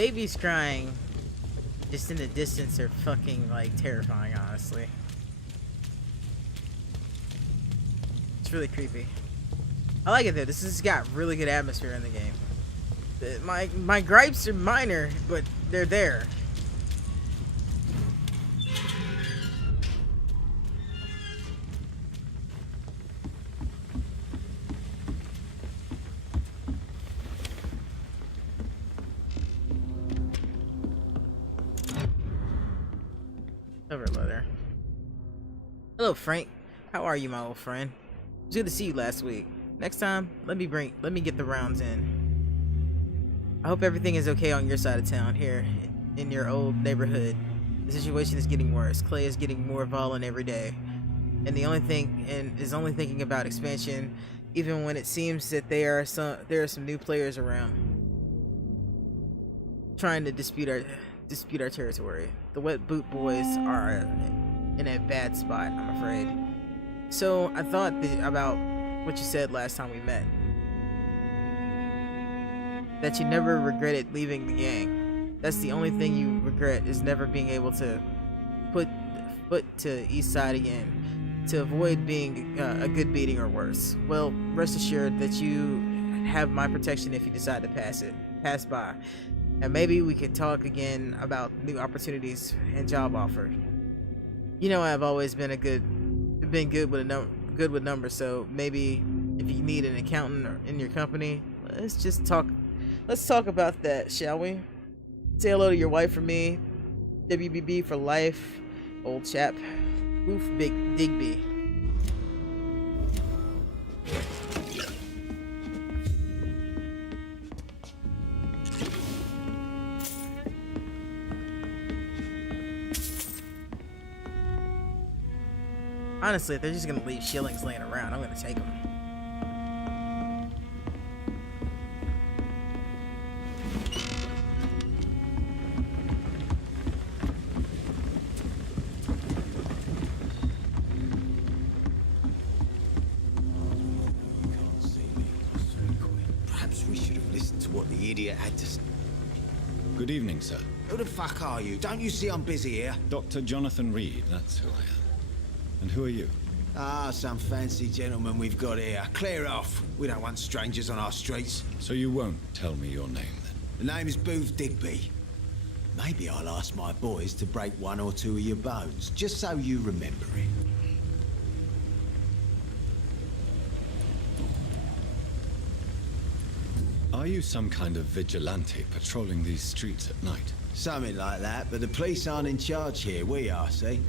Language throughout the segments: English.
babies crying just in the distance are fucking like terrifying, honestly. It's really creepy. I like it though. This has got really good atmosphere in the game. My gripes are minor, but they're there. Cover letter. Hello, Frank. How are you, my old friend? It was good to see you last week. Next time, let me get the rounds in. I hope everything is okay on your side of town here in your old neighborhood. The situation is getting worse. Clay is getting more violent every day, and is only thinking about expansion, even when it seems that there are some new players around trying to dispute our territory. The Wet Boot Boys are in a bad spot, I'm afraid. So I thought about what you said last time we met. That you never regretted leaving the gang. That's the only thing you regret, is never being able to put foot to East Side again, to avoid being a good beating or worse. Well, rest assured that you have my protection if you decide to pass by. And maybe we could talk again about new opportunities and job offers. You know, I've always been good with numbers, so maybe if you need an accountant in your company, let's talk about that, shall we? Say hello to your wife for me. WBB for life, old chap. Oof, Big Digby. Honestly, if they're just gonna leave shillings laying around, I'm gonna take them. Perhaps we should have listened to what the idiot had to say. Good evening, sir. Who the fuck are you? Don't you see I'm busy here? Dr. Jonathan Reed, that's who I am. And who are you? Ah, some fancy gentleman we've got here. Clear off. We don't want strangers on our streets. So you won't tell me your name, then? The name is Booth Digby. Maybe I'll ask my boys to break one or two of your bones, just so you remember it. Are you some kind of vigilante patrolling these streets at night? Something like that, but the police aren't in charge here. We are, see?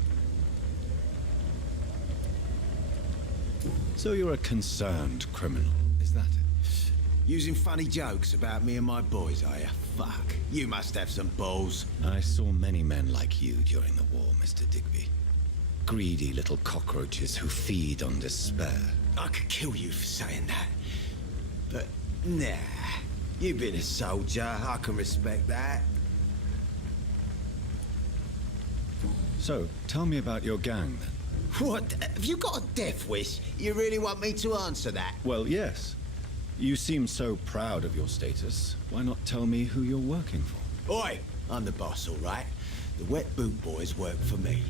So you're a concerned criminal, is that it? Using funny jokes about me and my boys, are you? Fuck. You must have some balls. I saw many men like you during the war, Mr. Digby. Greedy little cockroaches who feed on despair. I could kill you for saying that. But, nah. You've been a soldier. I can respect that. So, tell me about your gang, then. What? Have you got a death wish? You really want me to answer that? Well, yes. You seem so proud of your status. Why not tell me who you're working for? Oi! I'm the boss, all right? The Wet Boot Boys work for me.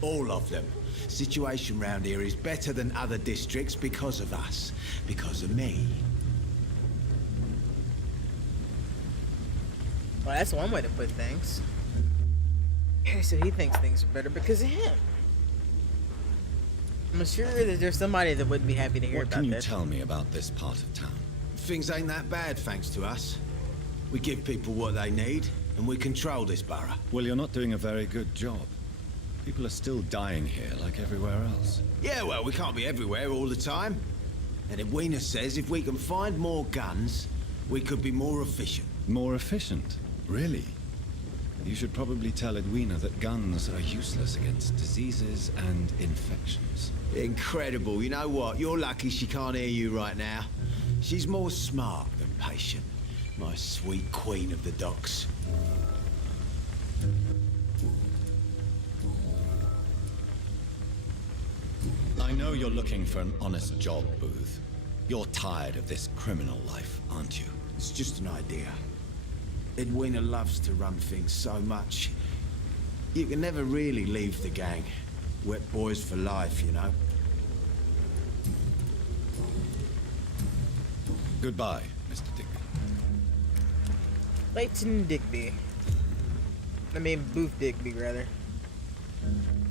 All of them. Situation round here is better than other districts because of us. Because of me. Well, that's one way to put things. Okay, so he thinks things are better because of him. I'm sure that there's somebody that wouldn't be happy to hear What about can you this. tell me about this part of town? Things ain't that bad, thanks to us. We give people what they need, and we control this borough. Well, you're not doing a very good job. People are still dying here like everywhere else. Yeah, well, we can't be everywhere all the time. And Edwina says if we can find more guns, we could be more efficient. More efficient? Really? You should probably tell Edwina that guns are useless against diseases and infections. Incredible. You know what? You're lucky she can't hear you right now. She's more smart than patient. My sweet queen of the docks. I know you're looking for an honest job, Booth. You're tired of this criminal life, aren't you? It's just an idea. Edwina loves to run things so much. You can never really leave the gang. Wet boys for life, you know. Goodbye, Mr. Digby. Leighton Digby. I mean, Booth Digby, rather.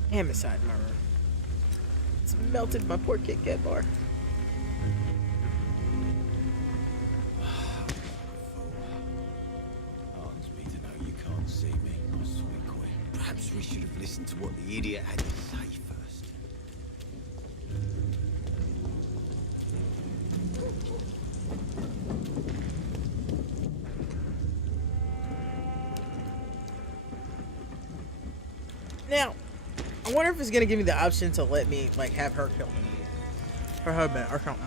Damn, it's hot in my room. It's melted my poor Kit Kat bar. Heartens me to know you can't see me, my sweet queen. Perhaps we should have listened to what the idiot had to say first. Now, I wonder if it's gonna give me the option to let me, like, have her kill me. For her bet, or something.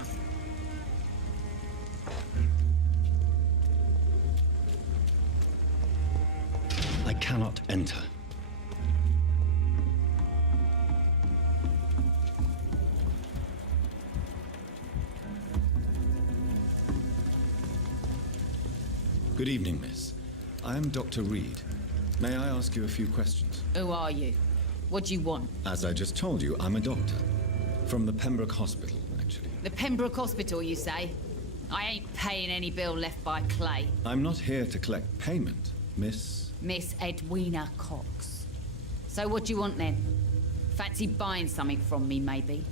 I cannot enter. Good evening, miss. I am Dr. Reed. May I ask you a few questions? Who are you? What do you want? As I just told you, I'm a doctor. From the Pembroke Hospital, actually. The Pembroke Hospital, you say? I ain't paying any bill left by Clay. I'm not here to collect payment, miss. Miss Edwina Cox. So what do you want then? Fancy buying something from me, maybe?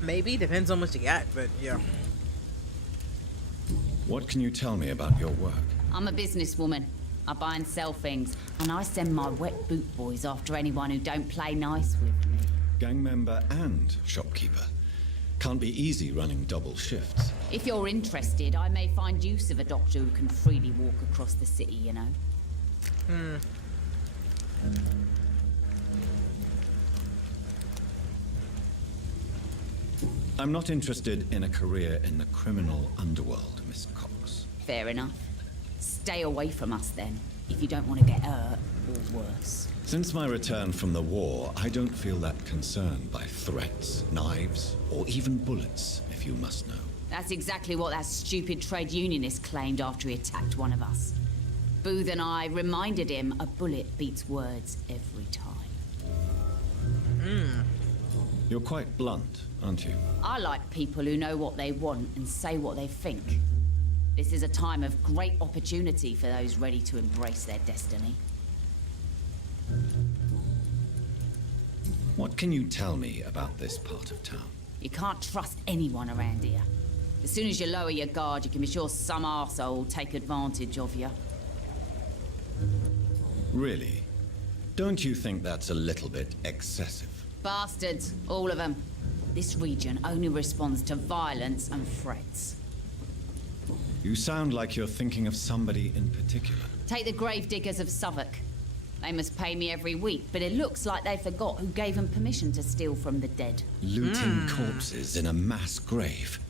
Maybe, depends on what you got, but yeah. What can you tell me about your work? I'm a businesswoman. I buy and sell things, and I send my wet boot boys after anyone who don't play nice with me. Gang member and shopkeeper. Can't be easy running double shifts. If you're interested, I may find use of a doctor who can freely walk across the city, you know? I'm not interested in a career in the criminal underworld, Miss Cox. Fair enough. Stay away from us then, if you don't want to get hurt, or worse. Since my return from the war, I don't feel that concerned by threats, knives, or even bullets, if you must know. That's exactly what that stupid trade unionist claimed after he attacked one of us. Booth and I reminded him a bullet beats words every time. You're quite blunt, aren't you? I like people who know what they want and say what they think. This is a time of great opportunity for those ready to embrace their destiny. What can you tell me about this part of town? You can't trust anyone around here. As soon as you lower your guard, you can be sure some arsehole will take advantage of you. Really? Don't you think that's a little bit excessive? Bastards, all of them. This region only responds to violence and threats. You sound like you're thinking of somebody in particular. Take the gravediggers of Southwark. They must pay me every week, but it looks like they forgot who gave them permission to steal from the dead. Looting corpses in a mass grave.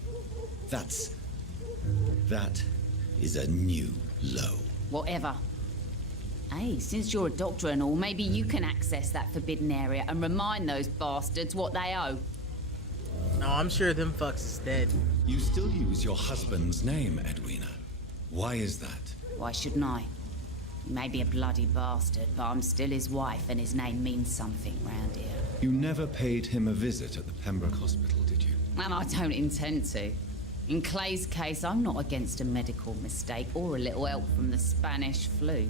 That is a new low. Whatever. Hey, since you're a doctor and all, maybe you can access that forbidden area and remind those bastards what they owe. No, I'm sure them fucks is dead. You still use your husband's name, Edwina. Why is that? Why shouldn't I? He may be a bloody bastard, but I'm still his wife and his name means something round here. You never paid him a visit at the Pembroke Hospital, did you? And I don't intend to. In Clay's case, I'm not against a medical mistake or a little help from the Spanish flu.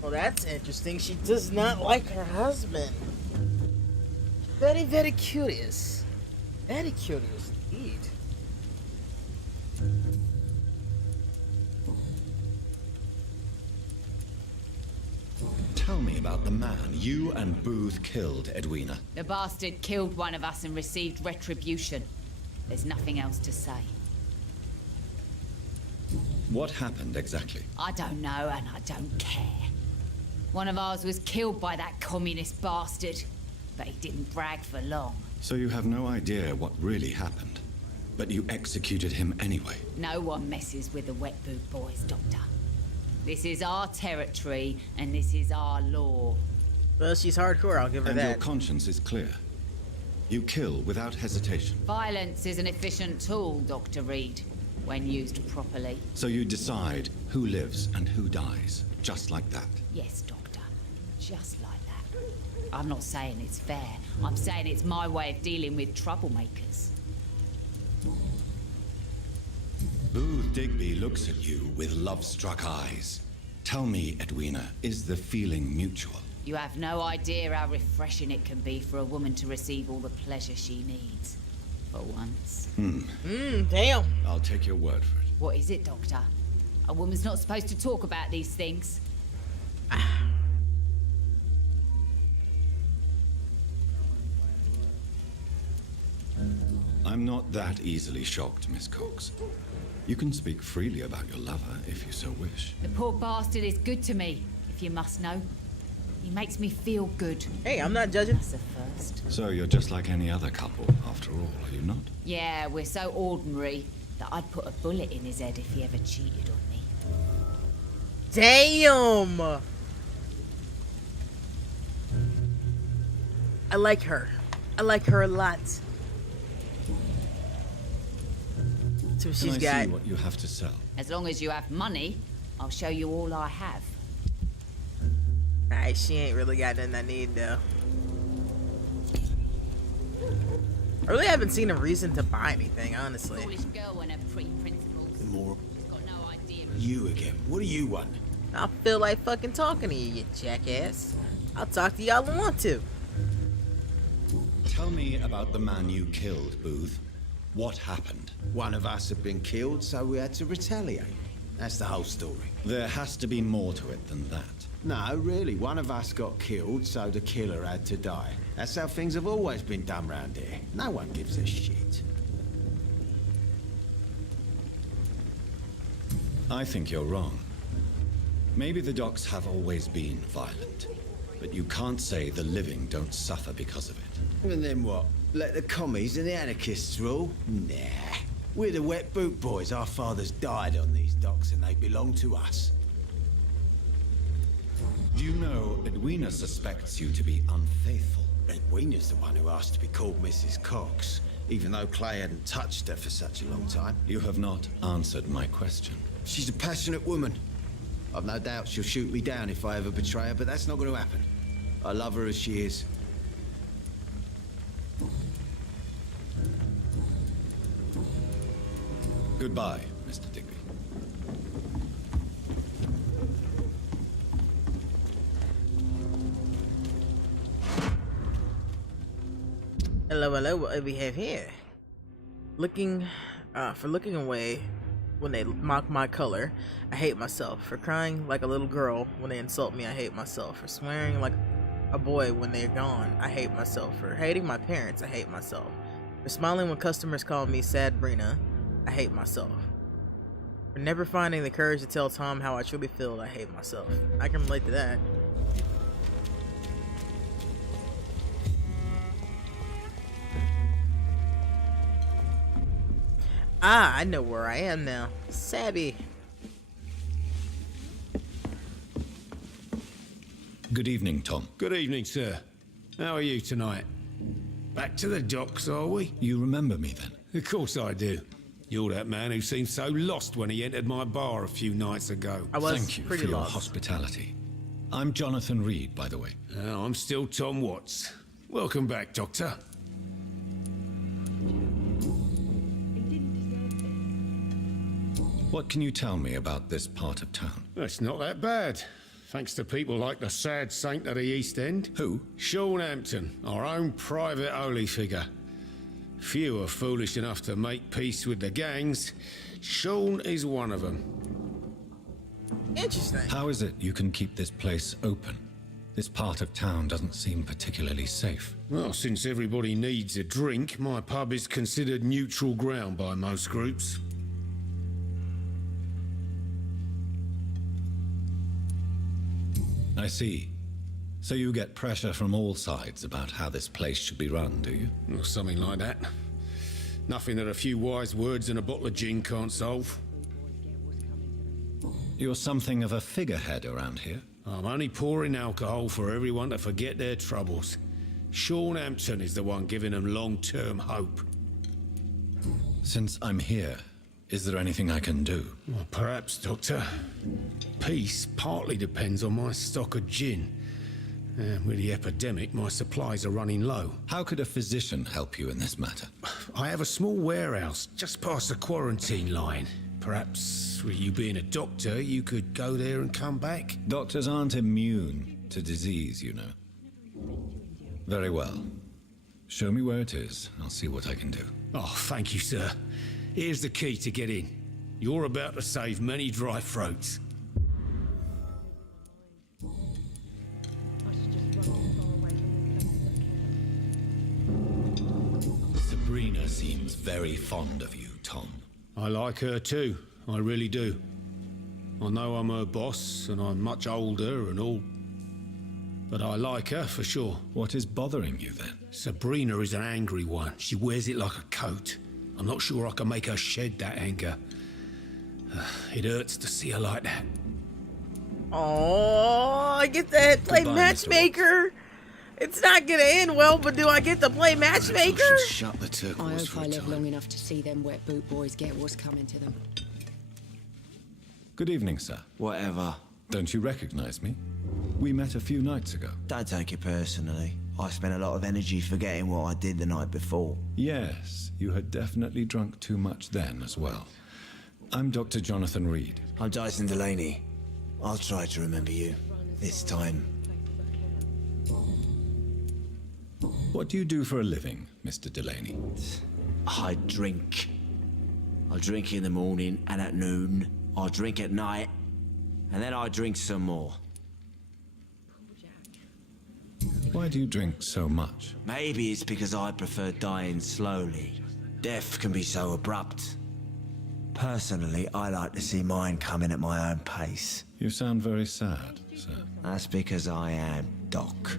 Well, that's interesting. She does not like her husband. Very, very curious. Very curious indeed. Tell me about the man you and Booth killed, Edwina. The bastard killed one of us and received retribution. There's nothing else to say. What happened exactly? I don't know and I don't care. One of ours was killed by that communist bastard, but he didn't brag for long. So you have no idea what really happened, but you executed him anyway. No one messes with the wet boot boys, Doctor. This is our territory and this is our law. Well, she's hardcore, I'll give her And your that. conscience is clear. You kill without hesitation. Violence is an efficient tool, Dr. Reed, when used properly. So you decide who lives and who dies, just like that. Yes, Doctor. Just like that. I'm not saying it's fair. I'm saying it's my way of dealing with troublemakers. Booth Digby looks at you with love-struck eyes. Tell me, Edwina, is the feeling mutual? You have no idea how refreshing it can be for a woman to receive all the pleasure she needs. For once. Damn. I'll take your word for it. What is it, Doctor? A woman's not supposed to talk about these things. I'm not that easily shocked, Miss Cox. You can speak freely about your lover if you so wish. The poor bastard is good to me, if you must know. He makes me feel good. Hey, I'm not judging. That's a first. So you're just like any other couple, after all, are you not? Yeah, we're so ordinary that I'd put a bullet in his head if he ever cheated on me. Damn. I like her. I like her a lot. So Can she's I got. see what you have to sell? As long as you have money, I'll show you all I have. Alright, she ain't really got nothing I need though. I really haven't seen a reason to buy anything, honestly. Foolish girl and her pretty principles. More She's got no idea. you again. What do you want? I feel like fucking talking to you, you jackass. I'll talk to y'all I want to. Tell me about the man you killed, Booth. What happened? One of us had been killed, so we had to retaliate. That's the whole story. There has to be more to it than that. No, really, one of us got killed, so the killer had to die. That's how things have always been done round here. No one gives a shit. I think you're wrong. Maybe the docks have always been violent, but you can't say the living don't suffer because of it. And then what? Let the commies and the anarchists rule? Nah. We're the wet boot boys. Our fathers died on these docks and they belong to us. Do you know Edwina suspects you to be unfaithful? Edwina's the one who asked to be called Mrs. Cox, even though Clay hadn't touched her for such a long time. You have not answered my question. She's a passionate woman. I've no doubt she'll shoot me down if I ever betray her, but that's not going to happen. I love her as she is. Goodbye, Mr. Digby. Hello, hello, what do we have here? Looking away when they mock my color, I hate myself. For crying like a little girl when they insult me, I hate myself. For swearing like a boy when they're gone, I hate myself. For hating my parents, I hate myself. For smiling when customers call me Sad Brina, I hate myself. For never finding the courage to tell Tom how I truly feel, I hate myself. I can relate to that. Ah, I know where I am now. Sabby. Good evening, Tom. Good evening, sir. How are you tonight? Back to the docks, are we? You remember me then? Of course I do. You're that man who seemed so lost when he entered my bar a few nights ago. I was Thank you for pretty your lost. hospitality. I'm Jonathan Reed, by the way. I'm still Tom Watts. Welcome back, Doctor. What can you tell me about this part of town? It's not that bad. Thanks to people like the sad saint of the East End. Who? Sean Hampton, our own private holy figure. Few are foolish enough to make peace with the gangs. Sean is one of them. Interesting. How is it you can keep this place open? This part of town doesn't seem particularly safe. Well, since everybody needs a drink, my pub is considered neutral ground by most groups. I see. So you get pressure from all sides about how this place should be run, do you? Or something like that. Nothing that a few wise words and a bottle of gin can't solve. You're something of a figurehead around here. I'm only pouring alcohol for everyone to forget their troubles. Sean Hampton is the one giving them long-term hope. Since I'm here, is there anything I can do? Well, perhaps, Doctor. Peace partly depends on my stock of gin. And with the epidemic, my supplies are running low. How could a physician help you in this matter? I have a small warehouse just past the quarantine line. Perhaps, with you being a doctor, you could go there and come back? Doctors aren't immune to disease, you know. Very well. Show me where it is. I'll see what I can do. Oh, thank you, sir. Here's the key to get in. You're about to save many dry throats. Sabrina seems very fond of you, Tom. I like her too. I really do. I know I'm her boss, and I'm much older and all. But I like her for sure. What is bothering you then? Sabrina is an angry one. She wears it like a coat. I'm not sure I can make her shed that anger. It hurts to see her like that. Oh, I get to play Goodbye, Mr. matchmaker. It's not gonna end well, but do I get to play matchmaker? Shut the I turquoise hope for I a live time. long enough to see them wet boot boys get what's coming to them. Good evening, sir. Whatever. Don't you recognize me? We met a few nights ago. Don't take it personally. I spent a lot of energy forgetting what I did the night before. Yes, you had definitely drunk too much then as well. I'm Dr. Jonathan Reed. I'm Dyson Delaney. I'll try to remember you. This time. What do you do for a living, Mr. Delaney? I drink. I drink in the morning and at noon. I drink at night. And then I drink some more. Why do you drink so much? Maybe it's because I prefer dying slowly. Death can be so abrupt. Personally, I like to see mine coming at my own pace. You sound very sad, sir. That's because I am Doc.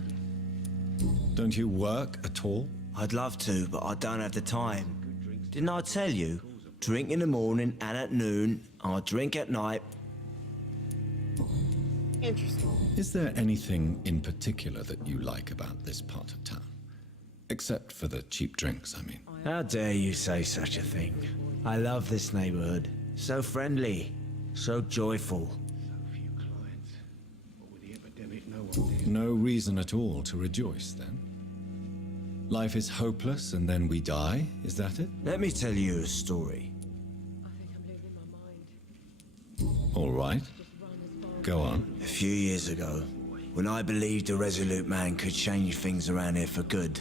Don't you work at all? I'd love to, but I don't have the time. Didn't I tell you? Drink in the morning and at noon. I drink at night. Interesting. Is there anything in particular that you like about this part of town? Except for the cheap drinks, I mean. How dare you say such a thing? I love this neighborhood. So friendly. So joyful. No reason at all to rejoice, then? Life is hopeless and then we die, is that it? Let me tell you a story. All right. Go on. A few years ago, when I believed a resolute man could change things around here for good,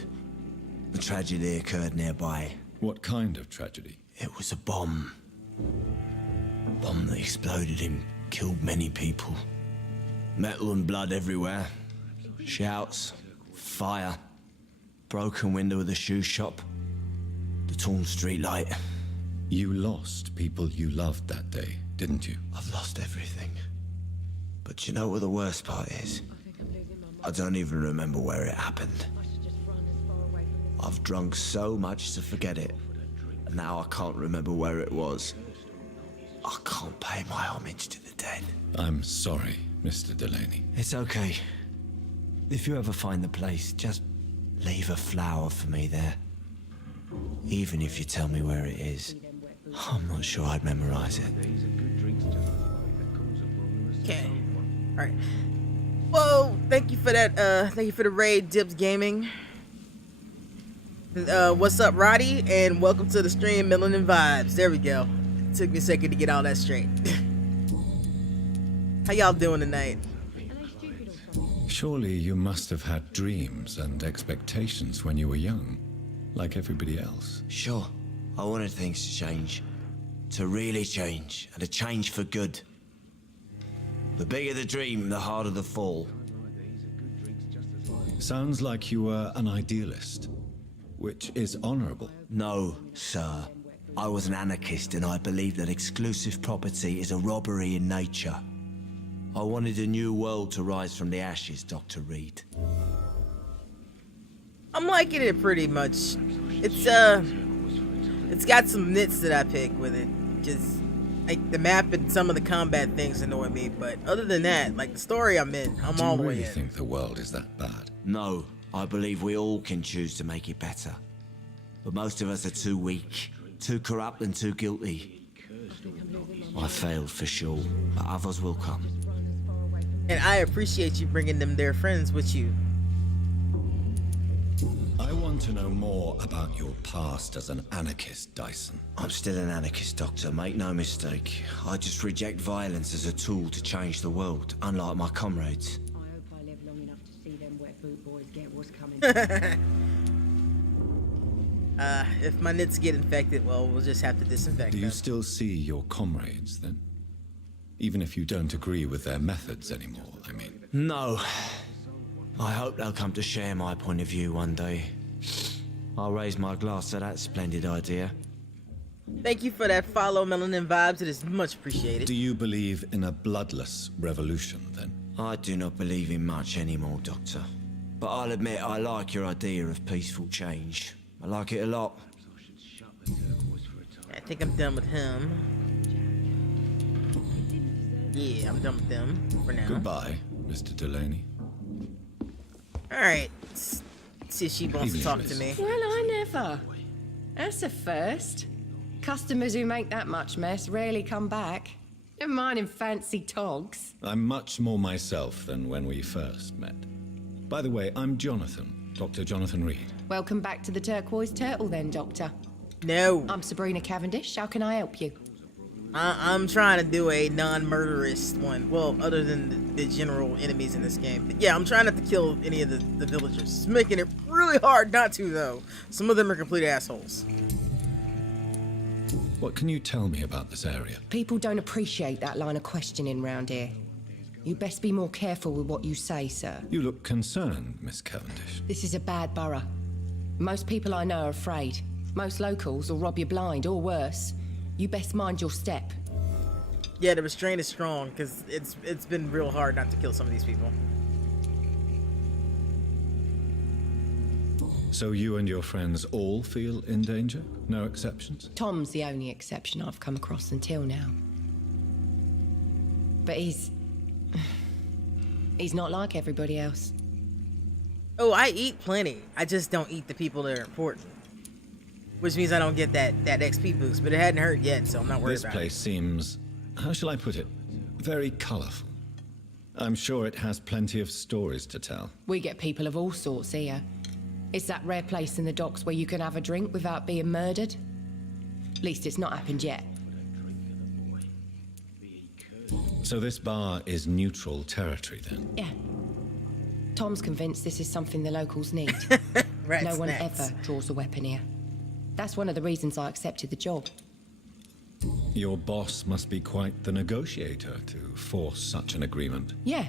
a tragedy occurred nearby. What kind of tragedy? It was a bomb. A bomb that exploded and killed many people. Metal and blood everywhere. Shouts, fire, broken window of the shoe shop, the torn street light. You lost people you loved that day, didn't you? I've lost everything. But you know what the worst part is? I don't even remember where it happened. I've drunk so much to forget it. And now I can't remember where it was. I can't pay my homage to the dead. I'm sorry, Mr. Delaney. It's okay. If you ever find the place, just leave a flower for me there. Even if you tell me where it is. I'm not sure I'd memorize it. Okay. Alright. Whoa, thank you for that, thank you for the raid, Dips Gaming. What's up, Roddy? And welcome to the stream, Melanin Vibes. There we go. Took me a second to get all that straight. How y'all doing tonight? Surely you must have had dreams and expectations when you were young, like everybody else. Sure, I wanted things to change. To really change, and to change for good. The bigger the dream, the harder the fall. Sounds like you were an idealist, which is honorable. No, sir. I was an anarchist and I believed that exclusive property is a robbery in nature. I wanted a new world to rise from the ashes, Dr. Reed. I'm liking it pretty much. It's got some nits that I pick with it. Just like the map and some of the combat things annoy me, but other than that, like the story I'm in, I'm Do all you the way really in. think the world is that bad? No, I believe we all can choose to make it better. But most of us are too weak, too corrupt and too guilty. I failed for sure, but others will come. And I appreciate you bringing them their friends with you. I want to know more about your past as an anarchist, Dyson. I'm still an anarchist, Doctor, make no mistake. I just reject violence as a tool to change the world, unlike my comrades. I hope I live long enough to see them wet boot boys get what's coming. If my nits get infected, well, we'll just have to disinfect Do you them. still see your comrades, then? Even if you don't agree with their methods anymore, I mean. No. I hope they'll come to share my point of view one day. I'll raise my glass to that splendid idea. Thank you for that follow, Melanin Vibes. It is much appreciated. Do you believe in a bloodless revolution, then? I do not believe in much anymore, Doctor. But I'll admit I like your idea of peaceful change. I like it a lot. I think I'm done with him. Yeah, I'm done with them for now. Goodbye, Mr. Delaney. Alright. See if she wants to Evening, talk miss. to me. Well, I never. That's a first. Customers who make that much mess rarely come back. Never mind in fancy togs. I'm much more myself than when we first met. By the way, I'm Jonathan, Dr. Jonathan Reed. Welcome back to the Turquoise Turtle then, Doctor. No. I'm Sabrina Cavendish. How can I help you? I'm trying to do a non-murderous one. Well, other than the general enemies in this game. But yeah, I'm trying not to kill any of the villagers. It's making it really hard not to, though. Some of them are complete assholes. What can you tell me about this area? People don't appreciate that line of questioning round here. You best be more careful with what you say, sir. You look concerned, Miss Cavendish. This is a bad borough. Most people I know are afraid. Most locals will rob you blind, or worse. You best mind your step. Yeah, the restraint is strong, because it's been real hard not to kill some of these people. So you and your friends all feel in danger? No exceptions? Tom's the only exception I've come across until now. But he's not like everybody else. Oh, I eat plenty. I just don't eat the people that are important. Which means I don't get that XP boost, but it hadn't hurt yet, so I'm not worried This about place seems, how shall I put it, very colorful. I'm sure it has plenty of stories to tell. We get people of all sorts here. It's that rare place in the docks where you can have a drink without being murdered. At least it's not happened yet. So this bar is neutral territory then? Yeah. Tom's convinced this is something the locals need. it. Rat No one snacks. ever draws a weapon here. That's one of the reasons I accepted the job. Your boss must be quite the negotiator to force such an agreement. Yeah.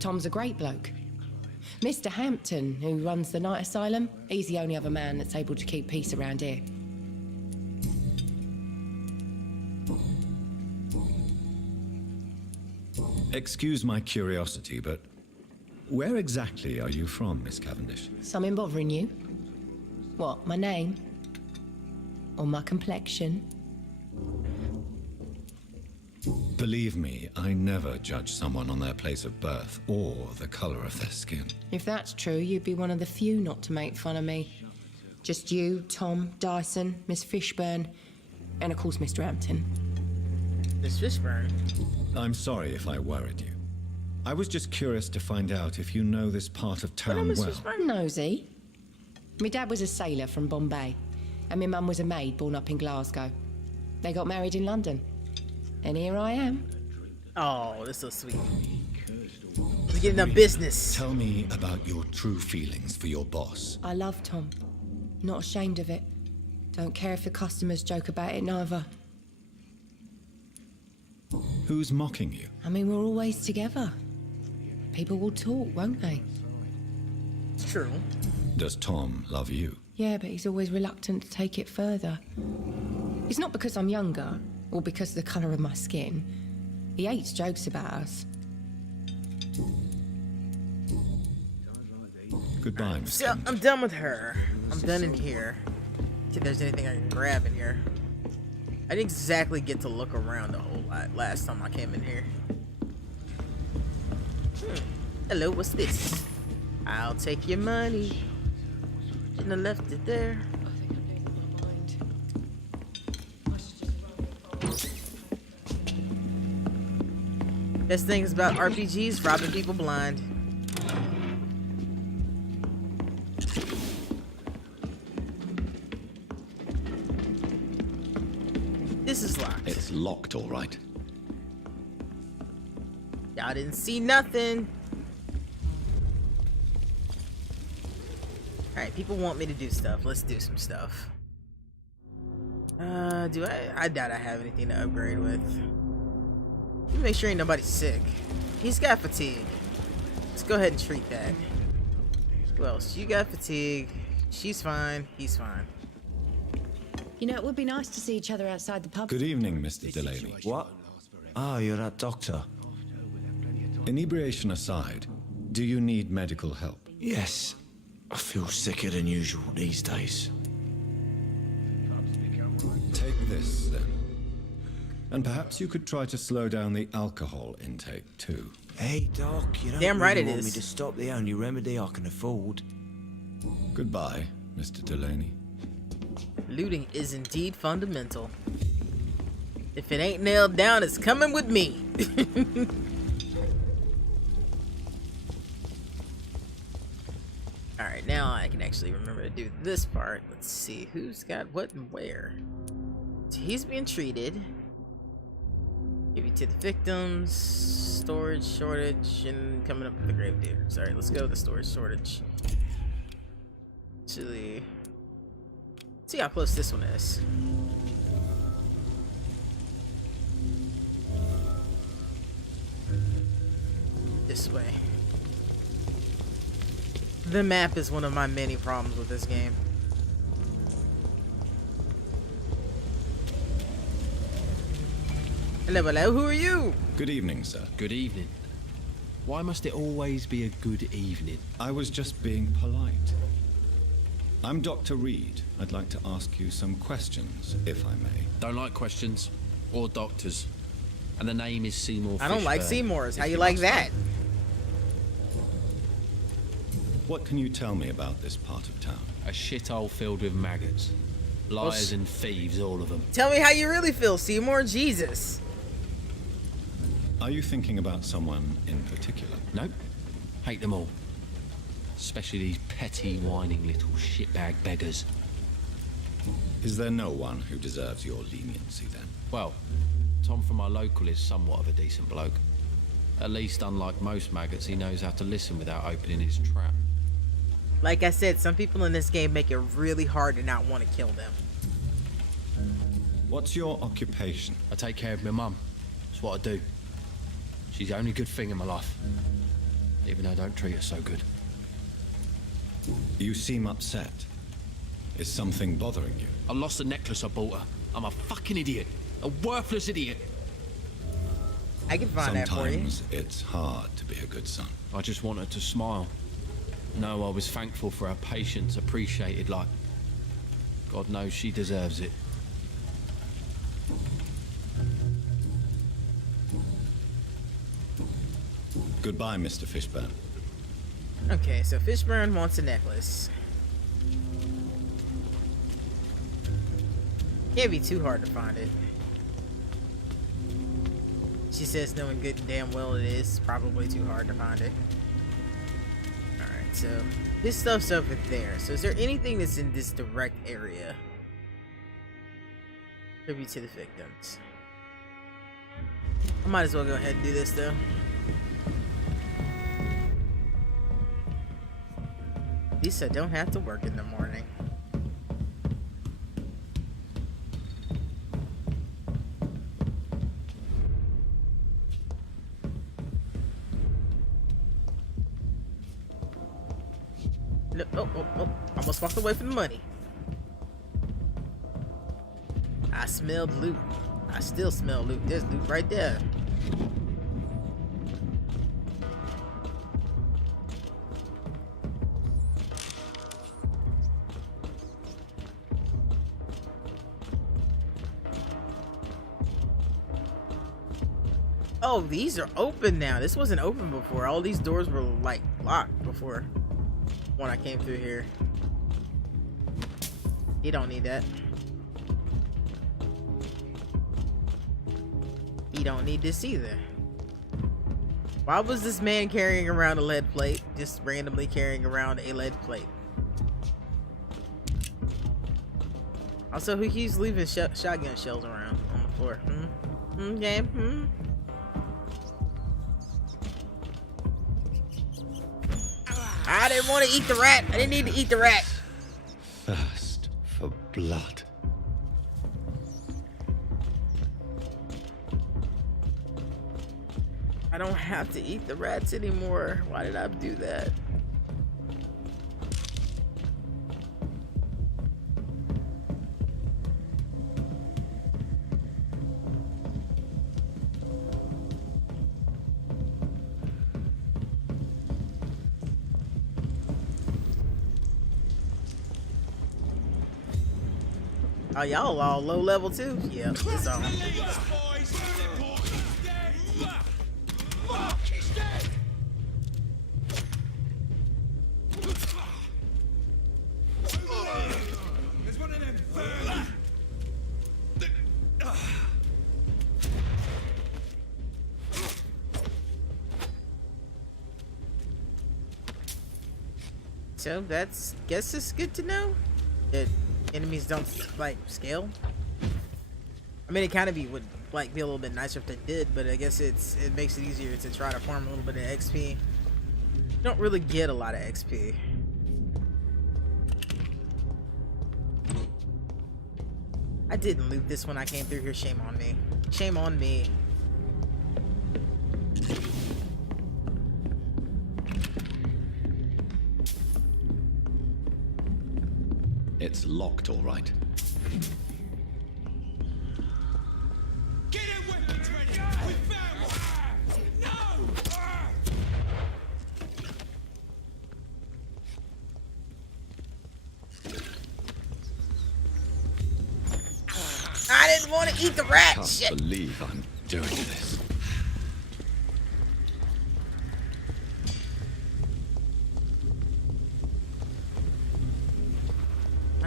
Tom's a great bloke. Mr. Hampton, who runs the night asylum, he's the only other man that's able to keep peace around here. Excuse my curiosity, but where exactly are you from, Miss Cavendish? Something bothering you? What, my name? Or my complexion? Believe me, I never judge someone on their place of birth or the color of their skin. If that's true, you'd be one of the few not to make fun of me. Just you, Tom, Dyson, Miss Fishburne, and of course Mr. Hampton. This Fishburne. I'm sorry if I worried you. I was just curious to find out if you know this part of town Miss well. Fishburne. Nosy. My dad was a sailor from Bombay, and my mum was a maid born up in Glasgow. They got married in London. And here I am. Oh, that's so sweet. We're getting done business. Tell me about your true feelings for your boss. I love Tom. Not ashamed of it. Don't care if the customers joke about it, neither. Who's mocking you? I mean, we're always together. People will talk, won't they? It's true. Does Tom love you? Yeah, but he's always reluctant to take it further. It's not because I'm younger, or because of the colour of my skin. He hates jokes about us. Goodbye, Miss So, Cavendish. I'm done with her. I'm done in here. See if there's anything I can grab in here. I didn't exactly get to look around a whole lot last time I came in here. Hello, what's this? I'll take your money. Shouldn't have left it there. Best thing is about RPGs, robbing people blind. This is locked. It's locked, all right. Y'all didn't see nothing. Alright, people want me to do stuff. Let's do some stuff. Do I doubt I have anything to upgrade with. Let me make sure ain't nobody sick. He's got fatigue. Let's go ahead and treat that. Who else? You got fatigue. She's fine. He's fine. You know, it would be nice to see each other outside the pub. Good evening, Mr. Delaney. What? Oh, you're that doctor. Inebriation aside, do you need medical help? Yes. I feel sicker than usual these days. Take this, then. And perhaps you could try to slow down the alcohol intake, too. Hey, Doc, you don't Damn right really it want me is. to stop the only remedy I can afford. Goodbye, Mr. Delaney. Looting is indeed fundamental. If it ain't nailed down, it's coming with me. Alright, now I can actually remember to do this part. Let's see who's got what and where. So he's being treated. Give you to the victims. Storage shortage and coming up with the grave diggers. Alright, let's go with the storage shortage. Actually, see how close this one is. This way. The map is one of my many problems with this game. Hello, who are you? Good evening, sir. Good evening. Why must it always be a good evening? I was just being polite. I'm Dr. Reed. I'd like to ask you some questions, if I may. Don't like questions or doctors. And the name is Seymour I don't like Fishburne. Seymour's. How If you like must that? What can you tell me about this part of town? know. A shithole filled with maggots. Liars Well, and thieves, all of them. Tell me how you really feel, Seymour. Jesus. Are you thinking about someone in particular? Nope. Hate them all. Especially these petty, whining little shitbag beggars. Is there no one who deserves your leniency, then? Well, Tom from our local is somewhat of a decent bloke. At least, unlike most maggots, he knows how to listen without opening his trap. Like I said, some people in this game make it really hard to not want to kill them. What's your occupation? I take care of my mum. That's what I do. She's the only good thing in my life. Even though I don't treat her so good. You seem upset. Is something bothering you? I lost the necklace I bought her. I'm a fucking idiot. A worthless idiot. I can find that for you. Sometimes it's hard to be a good son. I just want her to smile. No, I was thankful for her patience, appreciated like... God knows she deserves it. Goodbye, Mr. Fishburne. Okay, so Fishburne wants a necklace. Can't be too hard to find it. She says knowing good and damn well it is probably too hard to find it. Alright, so this stuff's over there. So is there anything that's in this direct area? Tribute to the victims. I might as well go ahead and do this though. Lisa don't have to work in the morning. Look, oh, almost walked away from the money. I smelled loot. I still smell loot. There's loot right there. Oh, these are open now. This wasn't open before. All these doors were like locked before. when I came through here. You don't need that. You don't need this either. Why was this man carrying around a lead plate? Just randomly carrying around a lead plate. Also, who keeps leaving shotgun shells around on the floor? Okay. I didn't want to eat the rat. I didn't need to eat the rat. Thirst for blood. I don't have to eat the rats anymore. Why did I do that? Oh, y'all all low level too? Yeah, it's on. So that's, guess it's good to know that enemies don't like scale. I mean, it kind of would like be a little bit nicer if they did, but I guess it makes it easier to try to farm a little bit of XP. You don't really get a lot of XP. I didn't loot this when I came through here. Shame on me. Shame on me. It's locked, all right. Get in weapons ready! We found one! No! I didn't want to eat the rat. Can't Shit. believe I'm doing this.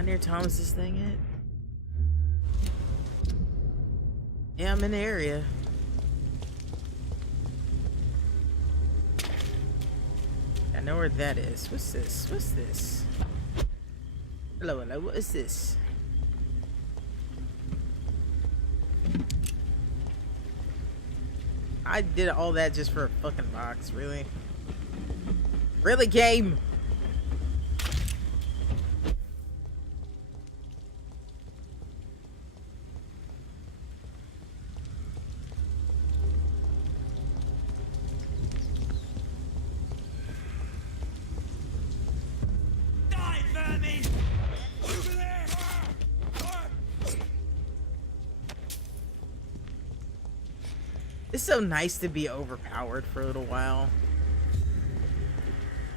Near Thomas's thing yet? Yeah, I'm in the area. I know where that is. What's this? What's this? Hello, hello. What is this? I did all that just for a fucking box. Really? Really, game? It's so nice to be overpowered for a little while.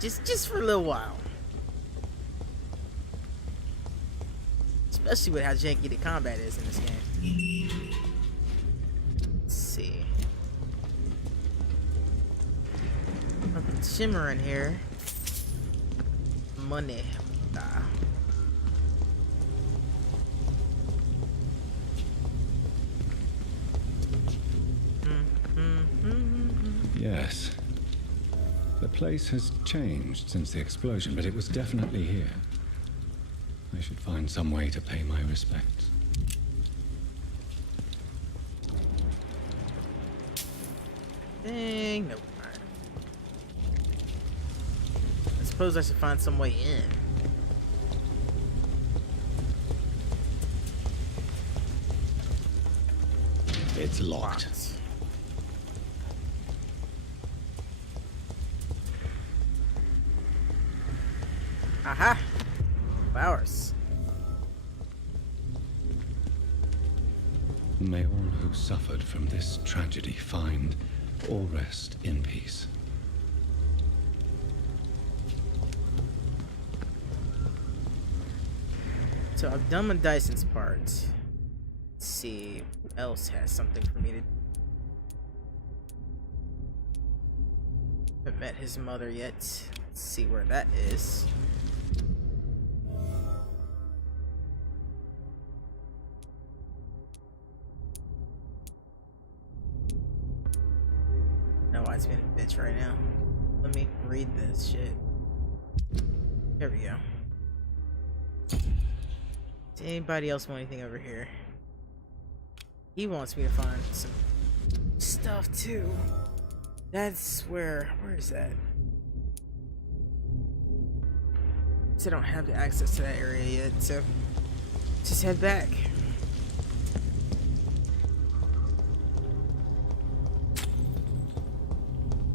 Just for a little while. Especially with how janky the combat is in this game. Let's see. Nothing shimmering here. Money. Yes. The place has changed since the explosion, but it was definitely here. I should find some way to pay my respects. Dang, nope. Alright. I suppose I should find some way in. It's locked. Aha! Flowers. May all who suffered from this tragedy find all rest in peace. So I've done my Dyson's part. Let's see who else has something for me to. Haven't met his mother yet. Let's Let's see where that is. No, it's being a bitch right now. Let me read this shit. There we go. Does anybody else want anything over here? He wants me to find some stuff too. That's where is that? So I don't have the access to that area yet, so just head back.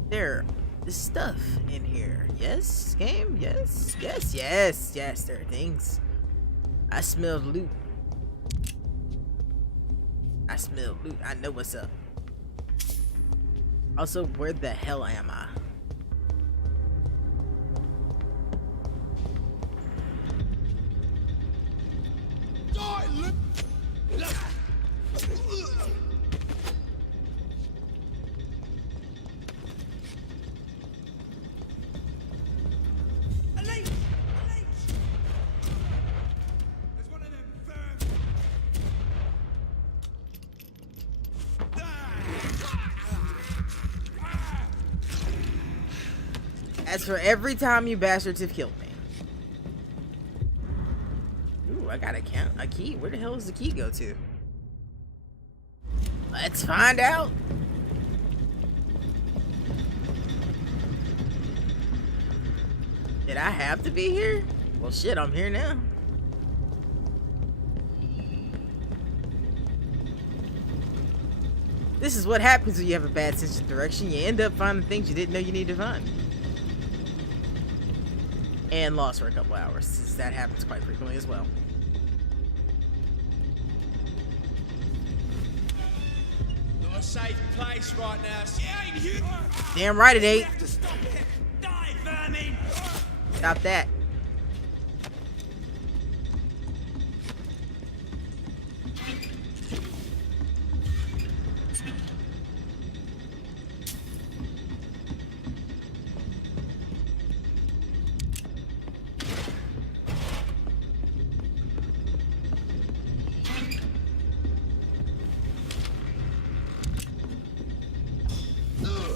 There is stuff in here. Yes, game? Yes, yes, yes, yes, there are things. I smelled loot. I smell loot. I know what's up. Also, where the hell am I? As for every time you bastards have killed me. Ooh, I got a key. Where the hell does the key go to? Let's find out. Did I have to be here? Well, shit, I'm here now. This is what happens when you have a bad sense of direction. You end up finding things you didn't know you needed to find. And lost for a couple hours, since that happens quite frequently as well. Not a safe place right now. Damn right it ain't. Stop it! Die, vermin! Stop that.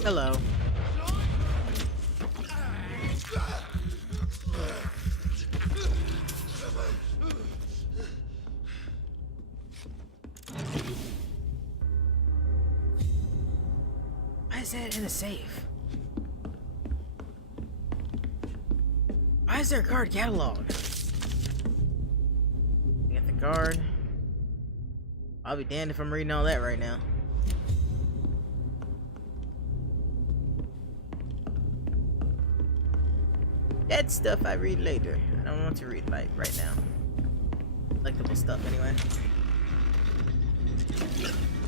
Hello. Why is that in a safe? Why is there a card catalog? Get the card. I'll be damned if I'm reading all that right now. That stuff I read later. I don't want to read like right now. Collectible stuff anyway.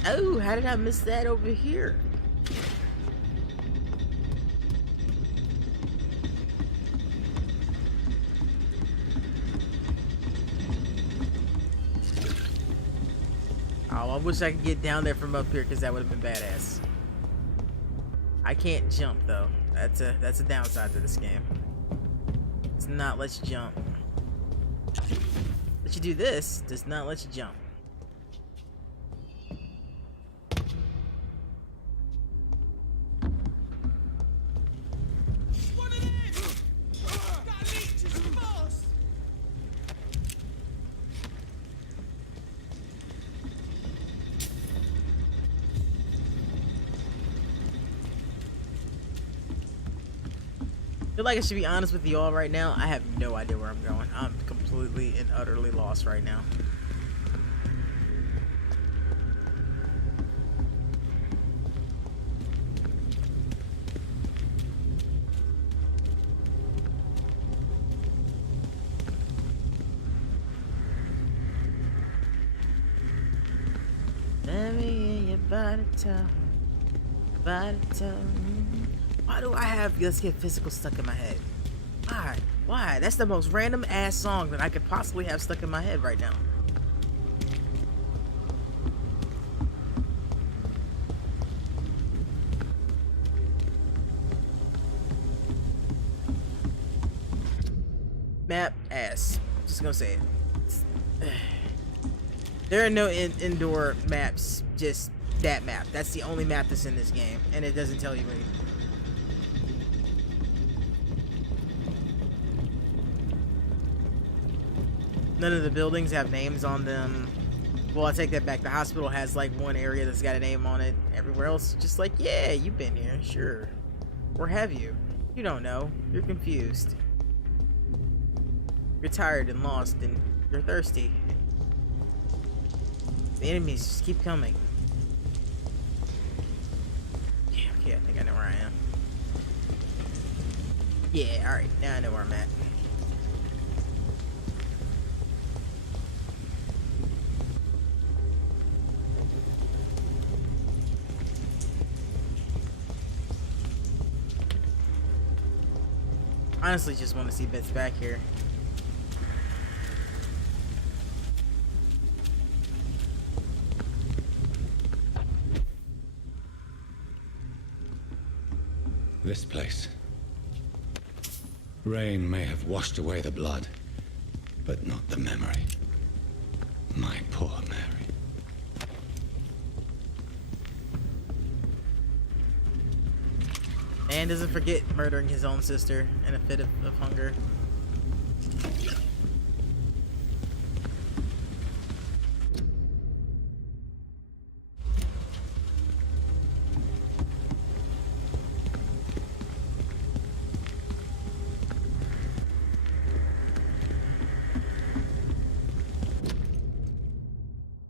Oh, how did I miss that over here? Oh, I wish I could get down there from up here because that would have been badass. I can't jump though. That's a downside to this game. It's not let you jump. Let you do this, does not let you jump. I feel like I should be honest with you all right now. I have no idea where I'm going. I'm completely and utterly lost right now. Let me in your body tell. Why do I have Let's Get Physical stuck in my head? Why? Why? That's the most random ass song that I could possibly have stuck in my head right now. Map ass. Just gonna say it. There are no indoor maps, just that map. That's the only map that's in this game, and it doesn't tell you anything. None of the buildings have names on them. Well, I take that back. The hospital has like one area that's got a name on it. Everywhere else, just like, yeah, you've been here, sure. Or have you? You don't know. You're confused. You're tired and lost, and you're thirsty. The enemies just keep coming. Yeah, okay, I think I know where I am. Yeah, alright, now I know where I'm at. Honestly, just want to see bits back here. This place. Rain may have washed away the blood, but not the memory. My poor Mary. Man doesn't forget murdering his own sister in a fit of hunger.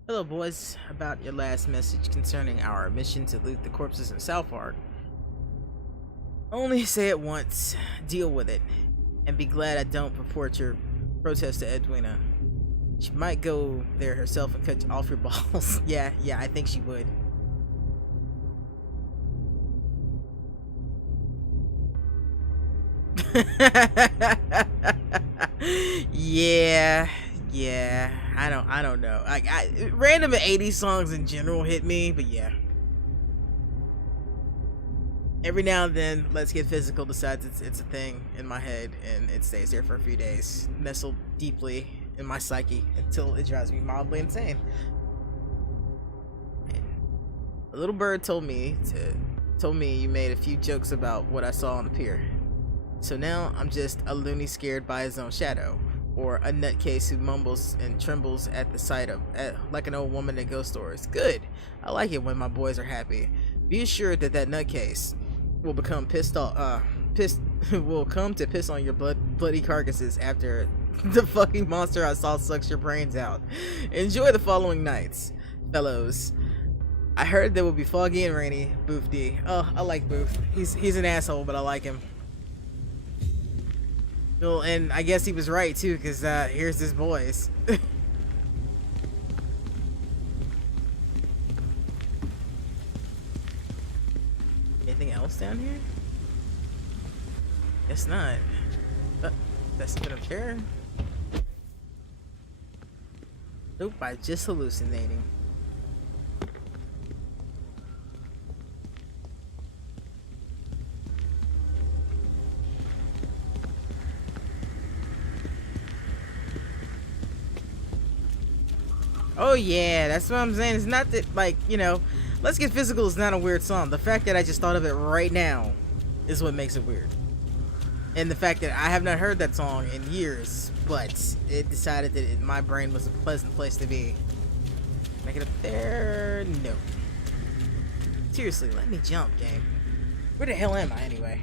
Hello boys, about your last message concerning our mission to loot the corpses in South Park. Only say it once, deal with it, and be glad I don't purport your protest to Edwina. She might go there herself and cut off your balls. yeah, I think she would. yeah, I don't know. Random 80s songs in general hit me, but yeah. Every now and then, Let's Get Physical decides it's a thing in my head, and it stays there for a few days, nestled deeply in my psyche until it drives me mildly insane. A little bird told me you made a few jokes about what I saw on the pier. So now I'm just a loony scared by his own shadow, or a nutcase who mumbles and trembles at the sight of like an old woman at ghost stores. Good. I like it when my boys are happy. Be assured that nutcase will become will come to piss on your bloody carcasses after the fucking monster I saw sucks your brains out. Enjoy the following nights, fellows. I heard there will be foggy and rainy. Booth D. Oh, I like Booth. He's an asshole, but I like him. Well, and I guess he was right too, because here's his boys. Anything else down here? Guess not. That's a bit of terror. Nope, I'm just hallucinating. Oh yeah, that's what I'm saying. It's not that, like, you know, Let's Get Physical is not a weird song. The fact that I just thought of it right now is what makes it weird. And the fact that I have not heard that song in years, but it decided that my brain was a pleasant place to be. Make it up there? No. Seriously, let me jump, game. Where the hell am I anyway?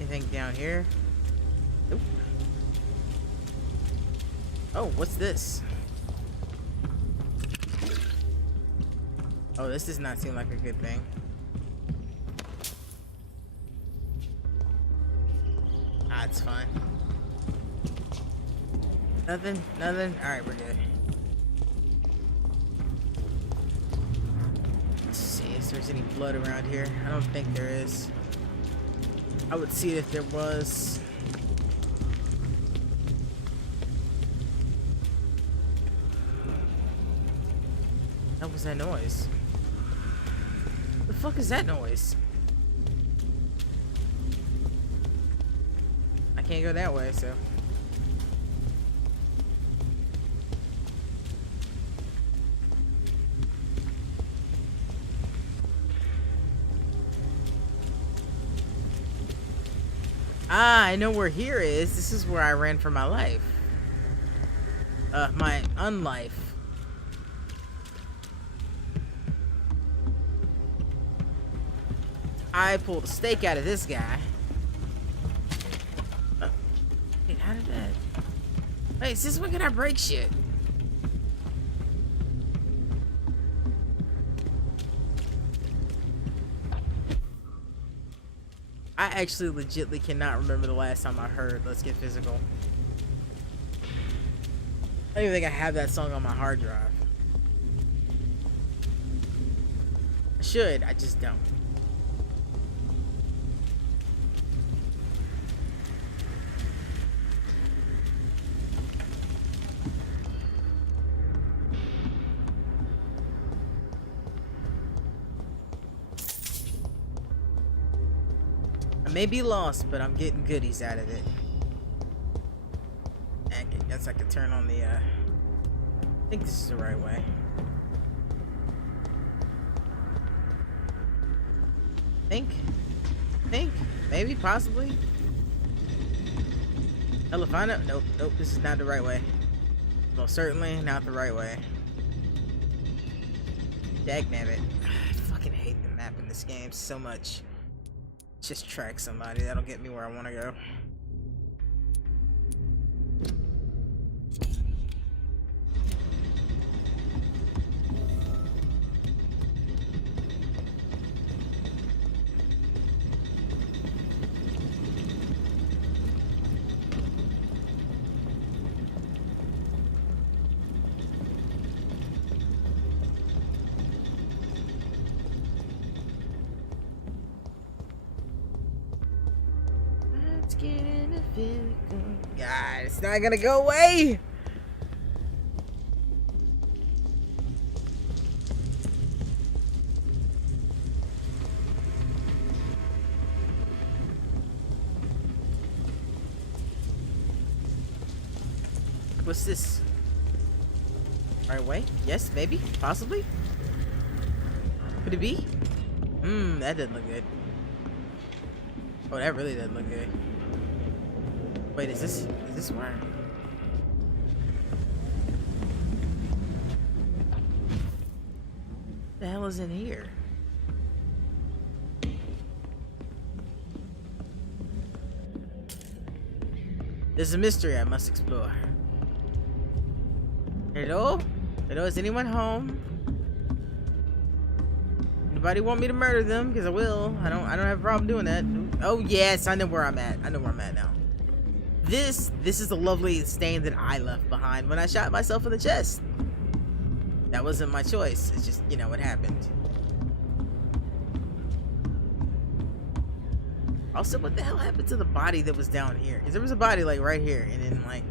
Anything down here? Nope. Oh, what's this? Oh, this does not seem like a good thing. Ah, it's fine. Nothing? Nothing? Alright, we're good. Let's see if there's any blood around here. I don't think there is. I would see it if there was. What was that noise? The fuck is that noise? I can't go that way, so. Ah, I know where here is. This is where I ran for my life. My unlife. I pulled a stake out of this guy. Wait, how did that? Wait, is this when can I break shit? I actually legitimately cannot remember the last time I heard Let's Get Physical. I don't even think I have that song on my hard drive. I should, I just don't. I may be lost, but I'm getting goodies out of it. I guess I could turn on the, I think this is the right way. Think? Maybe, possibly. Hell if I know. Nope, this is not the right way. Most certainly not the right way. Dagnabbit. I fucking hate the map in this game so much. Just track somebody. That'll get me where I want to go. God, it's not gonna go away. What's this? Right way? Yes, maybe, possibly. Could it be? That didn't look good. Oh, that really didn't look good. Wait, is this where? What the hell is in here? There's a mystery I must explore. Hello? Hello, is anyone home? Anybody want me to murder them? Because I will. I don't have a problem doing that. Oh yes, I know where I'm at. I know where I'm at now. This is a lovely stain that I left behind when I shot myself in the chest. That wasn't my choice. It's just, you know, what happened. Also, what the hell happened to the body that was down here? Because there was a body, like, right here. And then, like,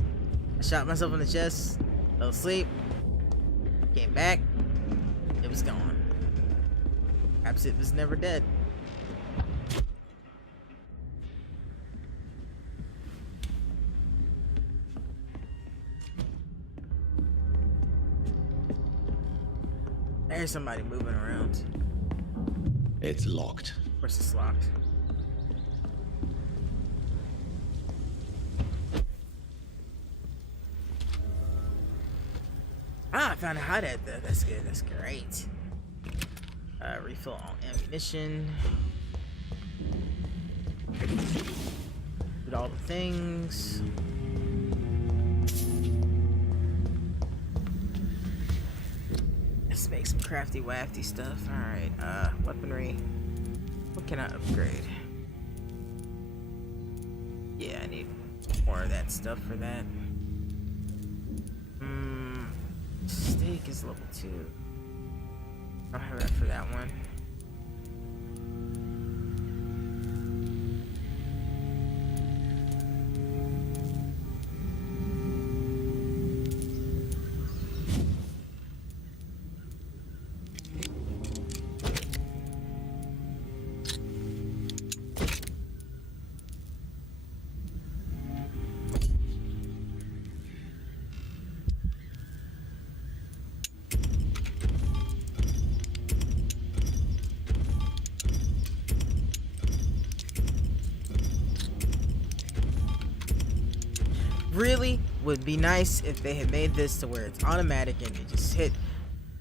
I shot myself in the chest. Fell asleep. Came back. It was gone. Perhaps it was never dead. There's somebody moving around. It's locked. Of course it's locked. Ah, I found a hideout though. That's good. That's great. Refill all ammunition. Did all the things. Let's make some crafty wafty stuff. Alright, weaponry. What can I upgrade? Yeah, I need more of that stuff for that. Steak is level 2. I don't have that for that one. really would be nice if they had made this to where it's automatic and you just hit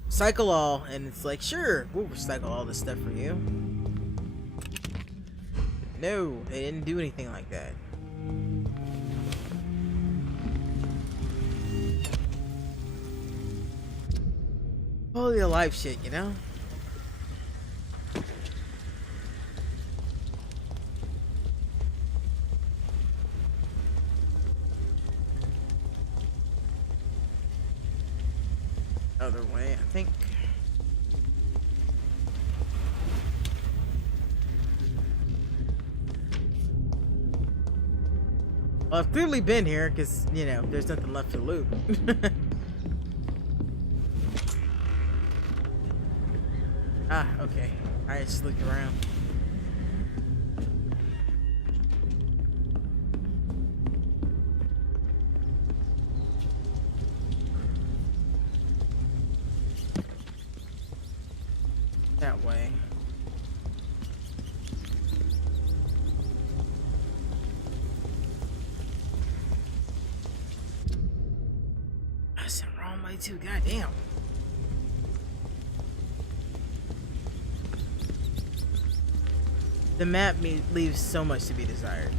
cycle all, and it's like, sure, we'll recycle all this stuff for you. No, they didn't do anything like that. Quality of life shit, you know? Other way, I think. Well, I've clearly been here because, you know, there's nothing left to loot. Ah, okay. I just looked around. That way. That's the wrong way too, goddamn. The map leaves so much to be desired.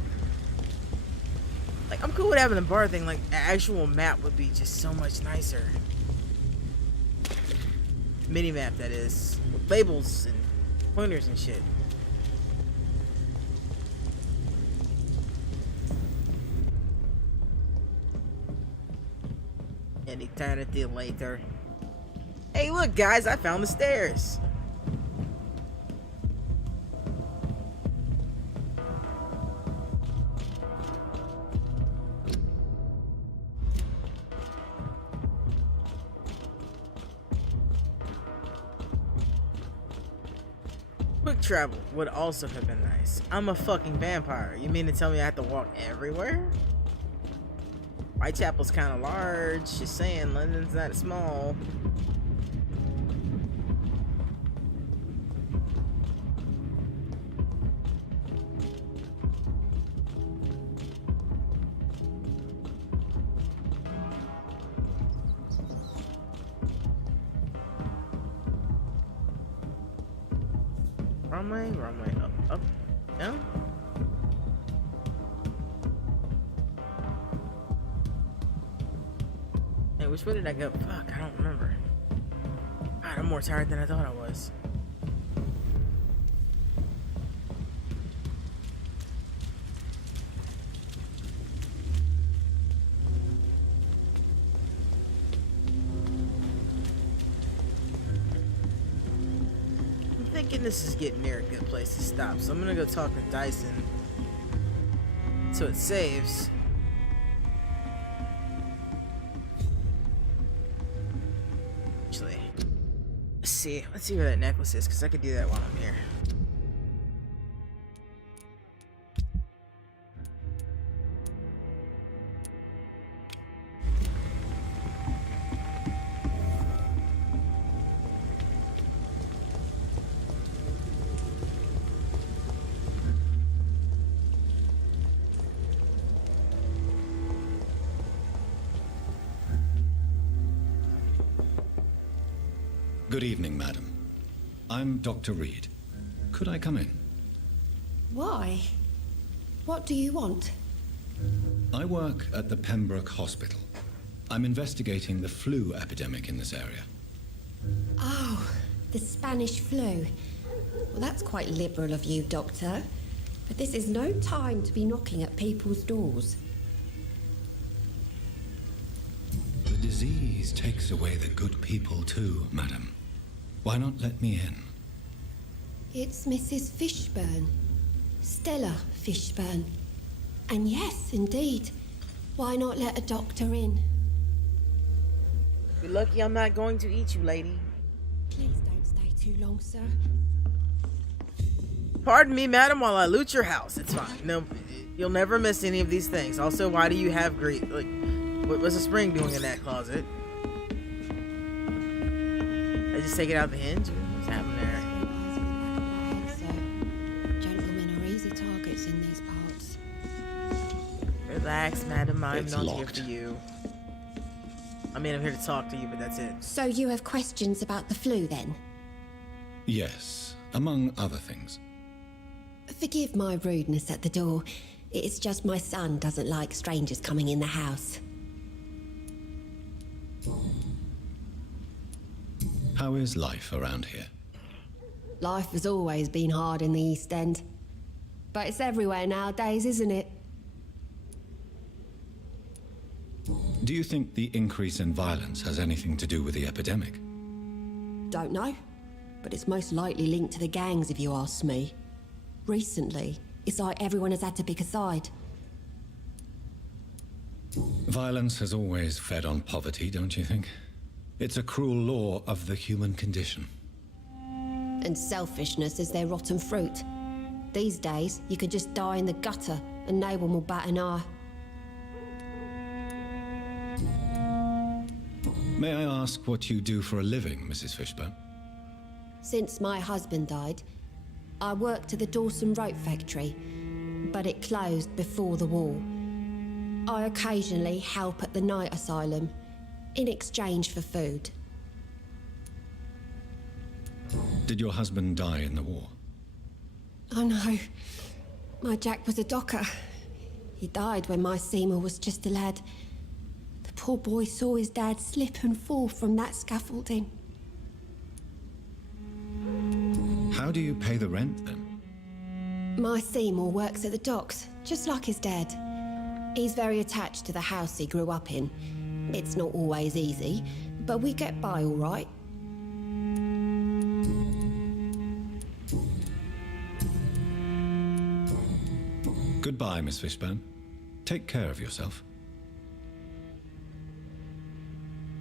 Like, I'm cool with having the bar thing, like, an actual map would be just so much nicer. Mini-map, that is. With labels and pointers and shit. An eternity later. Hey, look, guys, I found the stairs. Quick travel would also have been nice. I'm a fucking vampire. You mean to tell me I have to walk everywhere? Whitechapel's kind of large. Just saying, London's not small. Wrong way, up, down. Hey, which way did I go? Fuck, I don't remember. God, I'm more tired than I thought I was. Thinking this is getting near a good place to stop, so I'm gonna go talk to Dyson so it saves. Actually, let's see where that necklace is, because I could do that while I'm here. Good evening, madam. I'm Dr. Reed. Could I come in? Why? What do you want? I work at the Pembroke Hospital. I'm investigating the flu epidemic in this area. Oh, the Spanish flu. Well, that's quite liberal of you, Doctor. But this is no time to be knocking at people's doors. The disease takes away the good people too, madam. Why not let me in? It's Mrs. Fishburne. Stella Fishburne. And yes, indeed. Why not let a doctor in? You're lucky I'm not going to eat you, lady. Please don't stay too long, sir. Pardon me, madam, while I loot your house. It's fine. No, you'll never miss any of these things. Also, why do you have great... Like, what was the spring doing in that closet? I just take it out the hinge? What's happening there? Gentlemen are easy targets in these parts. Where'd Relax, madam. I'm It's not locked. here for you. I mean, I'm here to talk to you, but that's it. So you have questions about the flu then? Yes, among other things. Forgive my rudeness at the door. It's just my son doesn't like strangers coming in the house. How is life around here? Life has always been hard in the East End. But it's everywhere nowadays, isn't it? Do you think the increase in violence has anything to do with the epidemic? Don't know. But it's most likely linked to the gangs, if you ask me. Recently, it's like everyone has had to pick a side. Violence has always fed on poverty, don't you think? It's a cruel law of the human condition. And selfishness is their rotten fruit. These days, you could just die in the gutter and no one will bat an eye. May I ask what you do for a living, Mrs. Fishburne? Since my husband died, I worked at the Dawson Rope factory, but it closed before the war. I occasionally help at the night asylum, in exchange for food. Did your husband die in the war? Oh no, my Jack was a docker. He died when my Seymour was just a lad. The poor boy saw his dad slip and fall from that scaffolding. How do you pay the rent, then? My Seymour works at the docks, just like his dad. He's very attached to the house he grew up in. It's not always easy, but we get by all right. Goodbye, Miss Fishburne. Take care of yourself.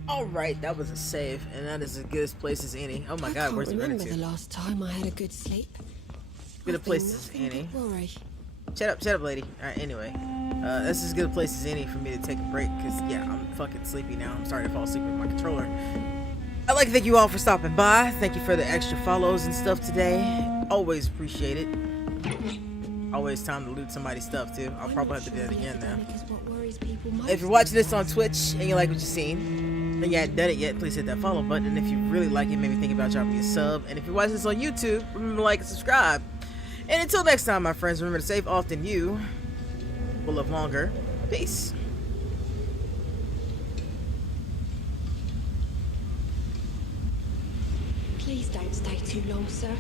Alright, that was a save, and that is as good a place as any. Oh my god, where's I the can't running remember to? the last time I had a good sleep. Good a I've place been as nothing any. but worry. Shut up, lady. Alright, anyway. This is as good a place as any for me to take a break, because, yeah, I'm fucking sleepy now. I'm starting to fall asleep with my controller. I'd like to thank you all for stopping by. Thank you for the extra follows and stuff today. Always appreciate it. Always time to loot somebody's stuff, too. I'll probably have to do that again now. If you're watching this on Twitch and you like what you've seen, and you hadn't done it yet, please hit that follow button. And if you really like it, maybe think about dropping me a sub. And if you're watching this on YouTube, remember to like and subscribe. And until next time, my friends, remember to save often. You will live longer. Peace. Please don't stay too long, sir.